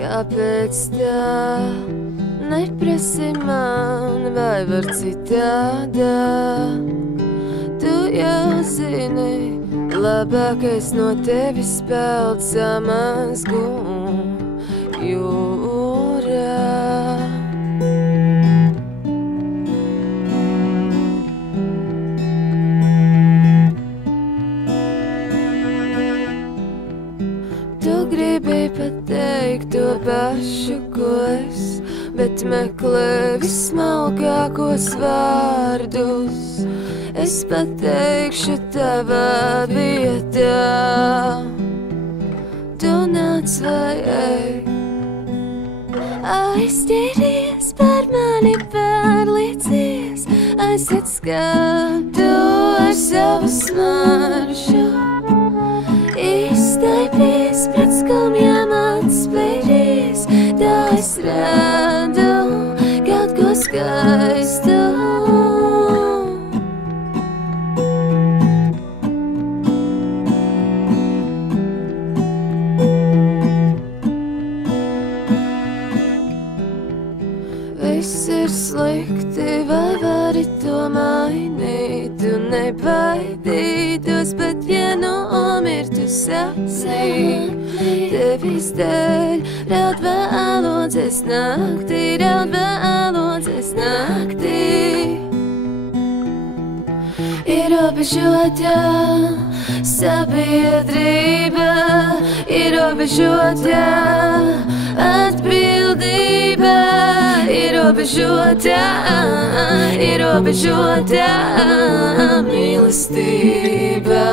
Kāpēc tā neprasi man, vai var citādā? Tu jau zini, labākais no tevis peld samazgu jūrā. Tu gribi pateikt to pašu, ko es, bet meklē vismalkākos vārdus. Es pateikšu tavā vietā. Tu nāc vai ej. Aizķeries par mani, pārliecies, aizsat skatu ar savu smaršu. Izstaipies pret skumjām atspēries, tā es rādu kaut ko skaistu. Viss ir slikti, vai vari to mainīt? Tu nebaidītos, bet ja nomirtu sapnī, tevis dēļ raud vēlodzies naktī, raud vēlodzies naktī. Ierobežotā sabiedrība, ierobežotā atbildība, ierobežotā mīlestība.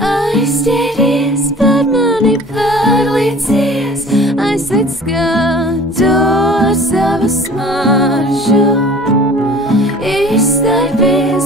Aizķeries par mani, pārliecies, aizsat skatu ar savu smaršu. Izstaipies